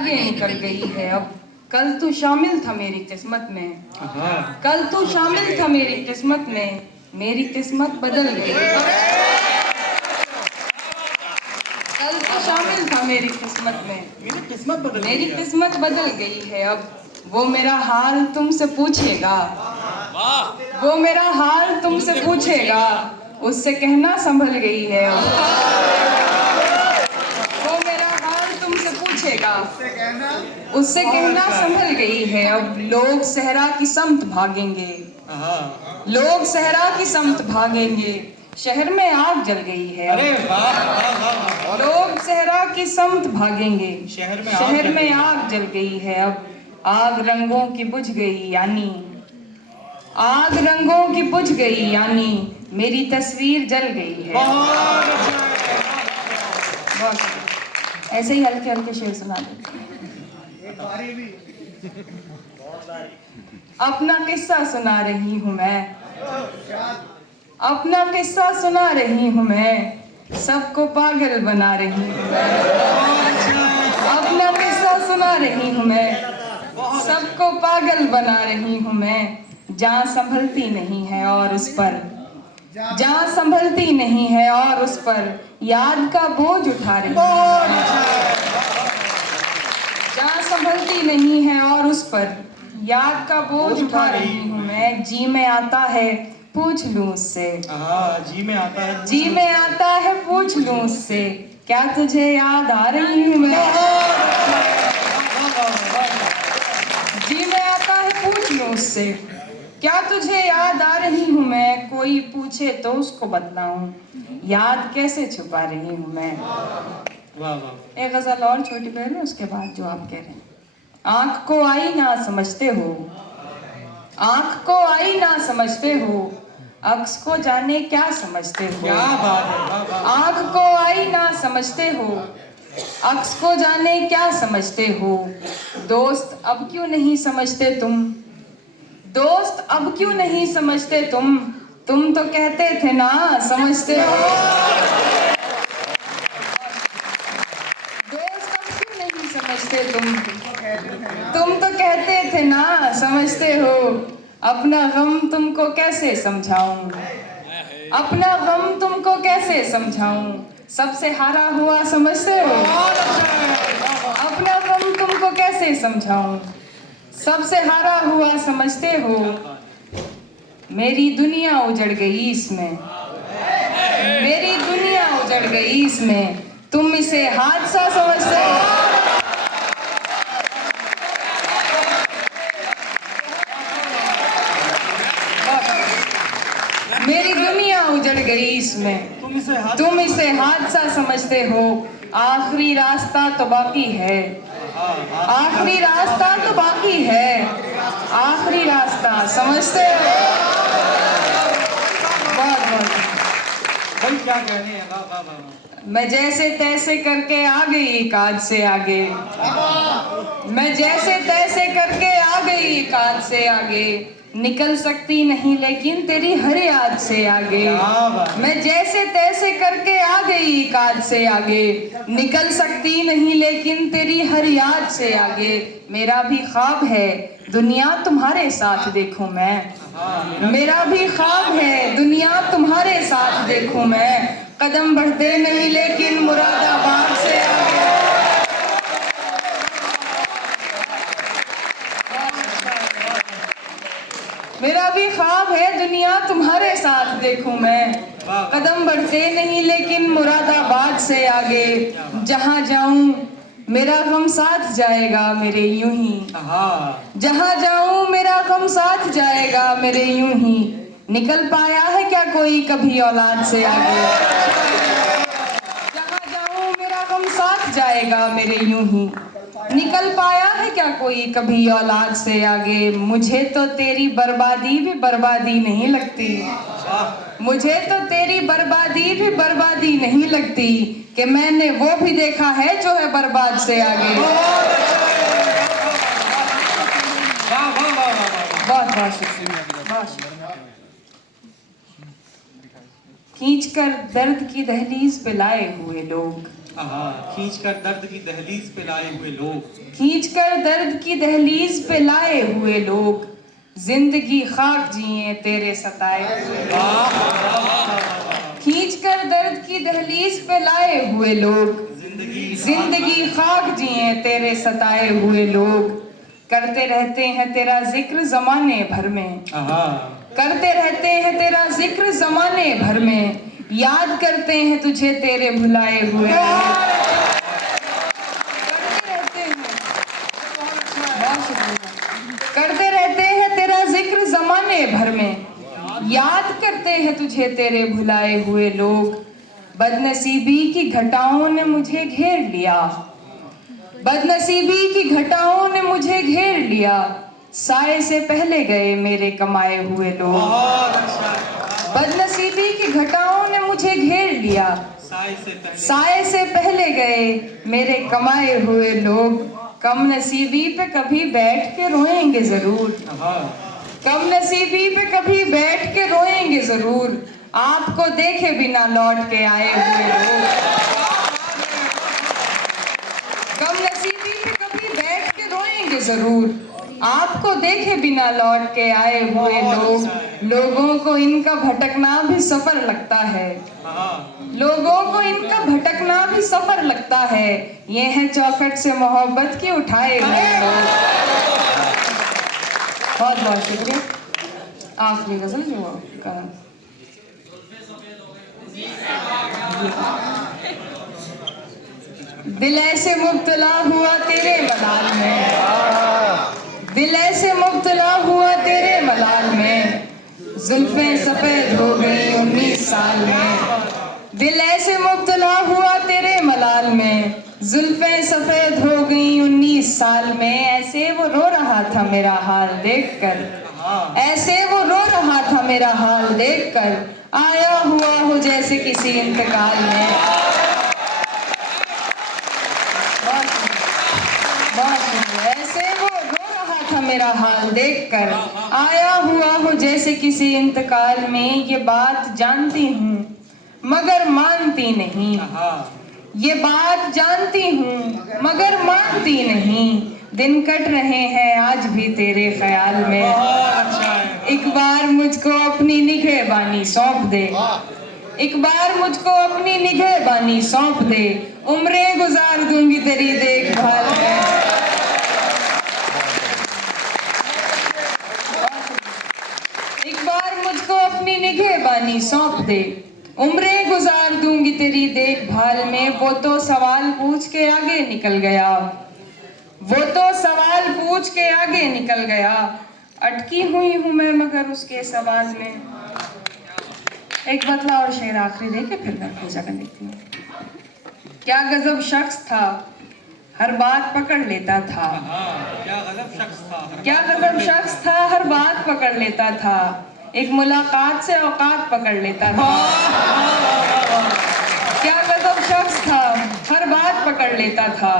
आगे निकल गई है अब। कल तू शामिल था मेरी किस्मत में, कल तू शामिल था मेरी किस्मत में, मेरी किस्मत बदल गई। कल तू शामिल था मेरी किस्मत में, मेरी किस्मत बदल गई है अब। वो मेरा हाल तुमसे पूछेगा, वो मेरा हाल तुमसे पूछेगा, उससे कहना संभल गई है अब। वो मेरा हाल तुमसे पूछेगा, उससे कहना संभल गई है अब। लोग सहरा की समत भागेंगे, लोग सहरा की समत भागेंगे, शहर में आग जल गई है। अरे वाह, लोग सहरा की समत भागेंगे, शहर में आग जल गई है अब। आग रंगों की बुझ गई यानी, आग रंगों की बुझ गई यानी, मेरी तस्वीर जल गई है। बस ऐसे ही हल्के हल्के शेर सुना देते हैं। अपना किस्सा सुना रही हूँ मैं, अपना किस्सा सुना रही हूँ मैं, सबको पागल बना रही हूँ मैं। अपना किस्सा सुना रही हूँ मैं, सबको पागल बना रही हूँ मैं। जहाँ संभलती नहीं है और उस पर, जहाँ संभलती नहीं है और उस पर याद का बोझ उठा रही हूँ। जहाँ संभलती नहीं है और उस पर याद का बोझ उठा रही हूँ मैं। जी में आता है पूछ लूं उससे, जी में आता है, जी में आता है पूछ लूं उससे, क्या तुझे याद आ रही हूँ मैं। जी में आता है पूछ लूं उससे, क्या तुझे याद आ रही हूँ मैं। कोई पूछे तो उसको बतलाऊं, याद कैसे छुपा रही हूँ मैं। वाह वाह। एक गजल और छोटी पहले, उसके बाद जो आप कह रहे हैं। आंख को आई ना समझते हो, आंख को आई ना समझते हो, अक्स को जाने क्या समझते हो। क्या बात है, वाह वाह। आंख को आई ना समझते हो, अक्स को जाने क्या समझते हो। दोस्त अब क्यों नहीं समझते तुम, दोस्त अब क्यों नहीं समझते तुम तो कहते थे ना समझते हो। दोस्त अब क्यों नहीं समझते तुम तो कहते थे ना समझते हो। अपना गम तुमको कैसे समझाऊं, अपना गम तुमको कैसे समझाऊं, सबसे हारा हुआ समझते हो। अपना गम तुमको कैसे समझाऊं, सबसे हारा हुआ समझते हो। मेरी दुनिया उजड़ गई इसमें, मेरी दुनिया उजड़ गई इसमें, तुम इसे हादसा समझते हो। मेरी दुनिया उजड़ गई इसमें, तुम इसे हादसा समझते हो। आखिरी रास्ता तो बाकी है, आखिरी रास्ता तो बाकी है, आखिरी रास्ता समझते हो। बहुत बहुत भाई क्या कहने हैं, वाह वाह वाह। मैं जैसे तैसे करके आ गई काज से आगे, मैं जैसे तैसे करके आ गई काज से आगे, निकल सकती नहीं लेकिन तेरी हर याद से आगे। मैं जैसे तैसे करके आ गई काज से आगे, निकल सकती नहीं लेकिन तेरी हर याद से आगे। मेरा भी ख्वाब है दुनिया तुम्हारे साथ देखूं मैं, मेरा भी ख्वाब है दुनिया तुम्हारे साथ देखूं मैं। कदम बढ़ते नहीं लेकिन मुरादाबाद से आगे। मेरा भी ख्वाब है दुनिया तुम्हारे साथ देखूं मैं, कदम बढ़ते नहीं लेकिन मुरादाबाद से आगे। जहां जाऊं मेरा गम साथ जाएगा मेरे यूं ही, जहां जाऊं मेरा गम साथ जाएगा मेरे यूं ही। निकल पाया है क्या कोई कभी औलाद से आगे, जहां जाऊं मेरा गम साथ जाएगा मेरे यूं ही। निकल पाया है क्या कोई कभी औलाद से आगे। मुझे तो तेरी बर्बादी भी बर्बादी नहीं लगती, मुझे तो तेरी बर्बादी भी बर्बादी नहीं लगती, कि मैंने वो भी देखा है जो है बर्बाद से आगे। बहुत बहुत शुक्रिया। खींचकर दर्द की दहलीज पे लाए हुए लोग, खींच कर दर्द की दहलीज पे लाए हुए लोग, खींचकर दर्द की दहलीज पे लाए हुए लोग, जिंदगी खाक जिए तेरे सताए हुए लोग। खींचकर दर्द की दहलीज पे लाए हुए लोग, जिंदगी खाक जिए तेरे सताए हुए लोग। करते रहते हैं तेरा जिक्र जमाने भर में, करते रहते हैं तेरा जिक्र जमाने भर में, याद करते हैं तुझे तेरे भुलाए हुए लोग। करते रहते हैं तेरा जिक्र जमाने भर में, याद करते हैं तुझे तेरे भुलाए हुए लोग। बदनसीबी की घटाओं ने मुझे घेर लिया, बदनसीबी की घटाओं ने मुझे घेर लिया, साए से पहले गए मेरे कमाए हुए लोग। बदनसीबी की घटाओं ने मुझे घेर लिया, साए से पहले गए मेरे कमाए हुए लोग। कम नसीबी पे कभी बैठ के रोएंगे जरूर, कम नसीबी पे कभी बैठ के रोएंगे जरूर, आपको देखे बिना लौट के आए हुए लोग। कम नसीबी पे कभी बैठ के रोएंगे जरूर, आपको देखे बिना लौट के आए हुए लोग। लोगों को इनका भटकना भी सफर लगता है, लोगों को इनका भटकना भी सफर लगता है, ये है चौखट से मोहब्बत की उठाए हुए लोग। बहुत बहुत शुक्रिया। आखिरी गजल जो का दिल ऐसे मुब्तला हुआ तेरे मलाल में, दिल ऐसे मुब्तला हुआ तेरे मलाल में, जुल्फें सफेद हो गई 19 साल में। दिल ऐसे मुब्तला हुआ तेरे मलाल में, जुल्फें सफेद हो गई 19 साल में। ऐसे वो रो रहा था मेरा हाल देखकर, ऐसे वो रो रहा था मेरा हाल देखकर, आया हुआ हो जैसे किसी इंतकाल में। ऐसे वो रो रहा था मेरा हाल देखकर, आया हुआ हो जैसे किसी इंतकाल में। ये बात जानती हूँ मगर मानती नहीं, ये बात जानती हूँ मगर मानती नहीं, दिन कट रहे हैं आज भी तेरे ख्याल में। एक बार मुझको अपनी निगहबानी सौंप दे, एक बार मुझको अपनी निगहबानी सौंप दे, उम्रें गुजार दूंगी तेरी देखभाल में। एक बार मुझको अपनी निगहबानी सौंप दे, उम्रें गुजार दूंगी तेरी देखभाल में। वो तो सवाल पूछ के आगे निकल गया, वो तो सवाल पूछ के आगे निकल गया, अटकी हुई हूं मैं मगर उसके सवाल में। एक बतला और शेर आखिरी दे के फिर मैं अपनी जगह देखती हूँ। क्या गजब शख्स था हर बात पकड़ लेता था, क्या गजब शख्स था, क्या गजब शख्स था हर बात पकड़ लेता था, एक मुलाकात से औकात पकड़ लेता था। क्या गजब शख्स था हर बात पकड़ लेता था,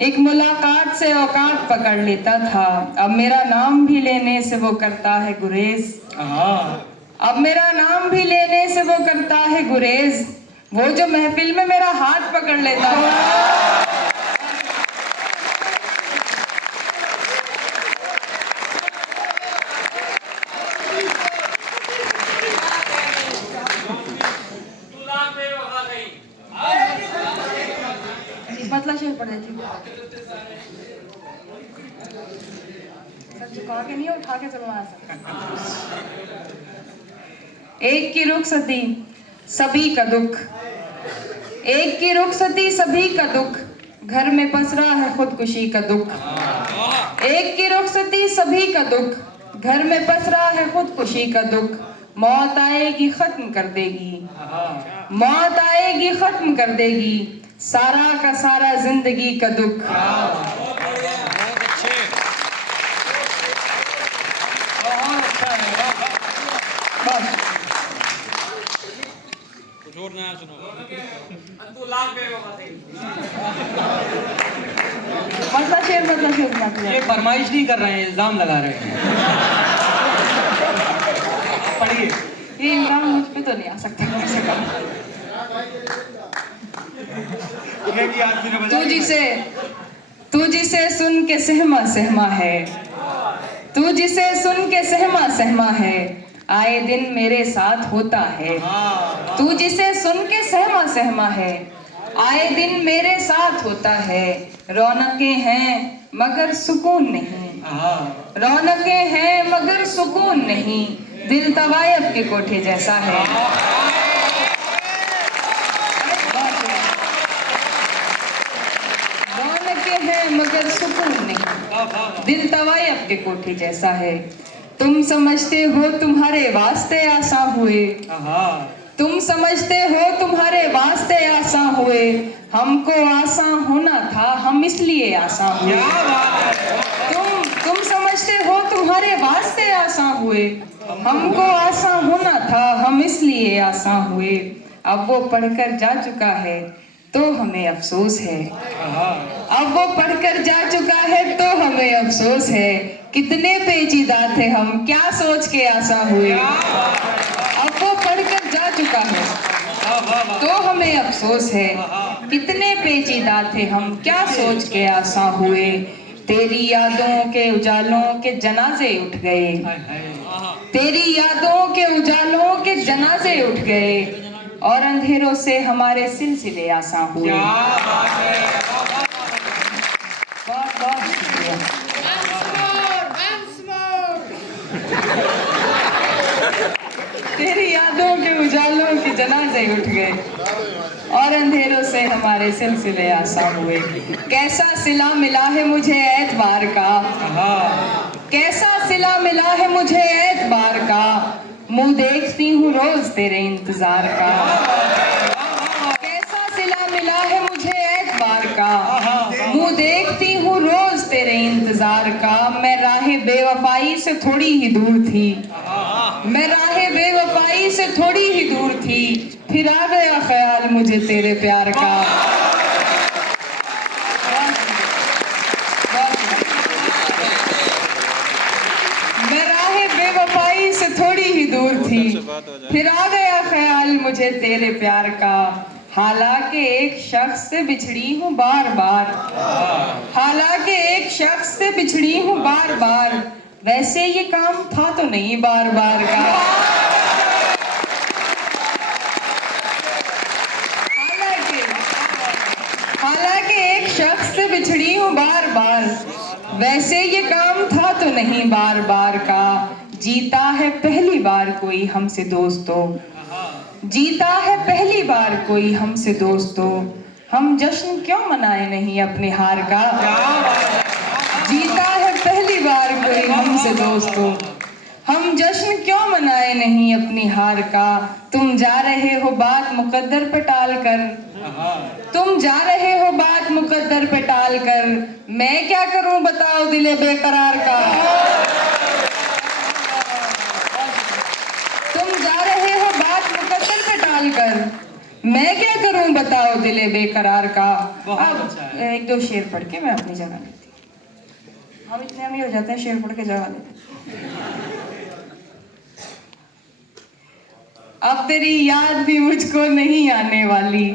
एक मुलाकात से औकात पकड़ लेता था। अब मेरा नाम भी लेने से वो करता है गुरेज, अब मेरा नाम भी लेने से वो करता है गुरेज, वो जो महफिल में मेरा हाथ पकड़ लेता है। मतलब शेर पढ़ देती हूँ, झुका के नहीं उठा के चलना आ सकता। एक की रुखसती सभी का दुख, एक की रुखसती सभी का दुख, घर में पसरा है खुदकुशी का दुख। एक की रुखसती सभी का दुख, घर में पसरा है खुदकुशी का दुख। मौत आएगी खत्म कर देगी, मौत आएगी खत्म कर देगी, सारा का सारा जिंदगी का दुख। मतलब शेर ये फरमाइश नहीं कर रहे हैं, इल्जाम लगा रहे हैं। पढ़िए। ये इल्जाम मुझ पे तो नहीं आ सकता कम से कम। ये भी आदमी ने बजाई। तू जिसे सुन के सहमा सहमा है, तू जिसे सुन के सहमा सहमा है, आए दिन मेरे साथ होता है। तू जिसे सुन के सहमा सहमा है, आए दिन मेरे साथ होता है। रौनकें हैं मगर सुकून नहीं, रौनकें हैं मगर सुकून नहीं, दिल तवायब के कोठे जैसा है। रौनकें हैं मगर सुकून नहीं, दिल तवायब के कोठे जैसा है। तुम समझते हो तुम्हारे वास्ते आसा हुए, तुम समझते हो तुम्हारे वास्ते आसा हुए, हमको आसान होना था हम इसलिए आसान हुए। तुम समझते हो तुम्हारे वास्ते आसान हुए, हमको आसान होना था हम इसलिए आसान हुए। अब वो पढ़कर जा चुका है तो हमें अफसोस है, अब वो पढ़कर जा चुका है तो हमें अफसोस है। कितने पेचीदा थे हम, क्या सोच के आसान हुए। अब वो पढ़कर जा चुका है तो हमें अफसोस है, कितने पेचीदा थे हम, क्या सोच के आसा हुए। तेरी यादों के उजालों के जनाजे उठ गए, तेरी यादों के उजालों के जनाजे उठ गए, और अंधेरों से हमारे सिलसिले आसान हुए। बहुत बहुत शुक्रिया। तेरी यादों के उजालों के जनाजे उठ गए, और अंधेरों से हमारे सिलसिले आसान हुए। कैसा सिला मिला है मुझे एतबार का, कैसा सिला मिला है मुझे एतबार का, मुंह देखती हूँ रोज तेरे इंतजार का। कैसा सिला मिला है मुझे एतबार का, मुंह देखती हूँ रोज तेरे इंतजार का। मैं राहे बेवफाई से थोड़ी ही दूर थी, मैं राहे बेवफाई से थोड़ी ही दूर थी, फिर आ गया ख्याल मुझे तेरे प्यार का। मैं राहे बेवफाई से थोड़ी ही दूर थी, फिर आ गया ख्याल मुझे तेरे प्यार का। हालांकि एक शख्स से बिछड़ी हूँ बार बार, हालांकि एक शख्स से बिछड़ी हूँ बार बार, वैसे ये काम था तो नहीं बार बार का। हालांकि एक शख्स से बिछड़ी हूँ बार बार, वैसे ये काम था तो नहीं बार बार का। जीता है पहली बार कोई हमसे दोस्तों, जीता है पहली बार कोई हमसे दोस्तों, हम जश्न क्यों मनाए नहीं अपनी हार का। जीता है पहली बार कोई हमसे दोस्तों, हम जश्न क्यों मनाए नहीं अपनी हार का। तुम जा रहे हो बात मुकद्दर पे टाल कर, तुम जा रहे हो बात मुकद्दर पे टाल कर, मैं क्या करूं बताओ दिले बेकरार का। तुम जा रहे हो बात मुकद्दर पे टाल कर, मैं क्या करूं बताओ दिले बेकरार का। अब एक दो शेर पढ़ के मैं अपनी जगह लेती हूँ, हम इतने अमीर हो जाते हैं शेर पढ़ के जगह लेते। अब तेरी याद भी मुझको नहीं आने वाली,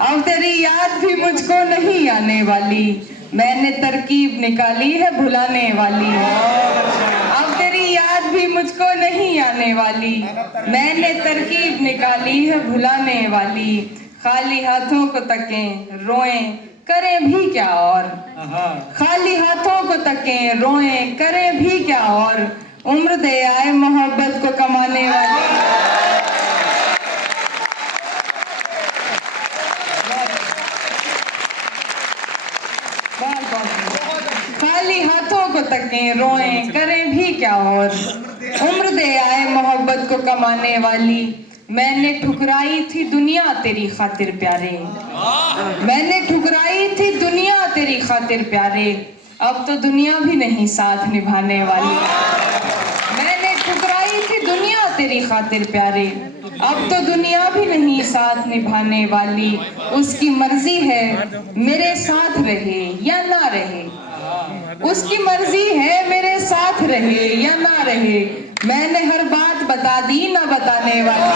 अब तेरी याद भी मुझको नहीं आने वाली, मैंने तरकीब निकाली है भुलाने वाली। अब तेरी याद भी मुझको नहीं आने वाली, मैंने तरकीब निकाली है भुलाने वाली। खाली हाथों को तकें रोएं करें भी क्या और, खाली हाथों को तकें रोएं करें भी क्या और, उम्र दे आए मोहब्बत को कमाने वाली। खाली हाथों को तकें रोएं करें भी क्या और, उम्र दे आए मोहब्बत को कमाने वाली। मैंने ठुकराई थी दुनिया तेरी खातिर प्यारे, मैंने ठुकराई थी दुनिया तेरी खातिर प्यारे, अब तो दुनिया भी नहीं साथ निभाने वाली। मैंने ठुकराई थी दुनिया तेरी खातिर प्यारे, अब तो दुनिया भी नहीं साथ निभाने वाली। उसकी मर्जी है मेरे साथ रहे या ना रहे, उसकी मर्जी है मेरे साथ रहे या ना रहे, मैंने हर बात बता दी ना बताने वाली।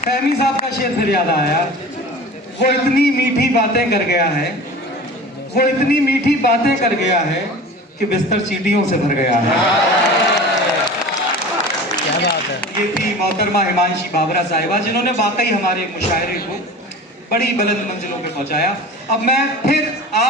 फहमी साहब का शेर फिर याद आया। वो इतनी मीठी बातें कर गया है, वो इतनी मीठी बातें कर गया है कि बिस्तर चींटियों से भर गया है। क्या बात है। ये थी मोहतरमा हिमांशी बाबरा साहिबा, जिन्होंने वाकई हमारे मुशायरे को बड़ी बुलंद मंजिलों पे पहुंचाया। अब मैं फिर आप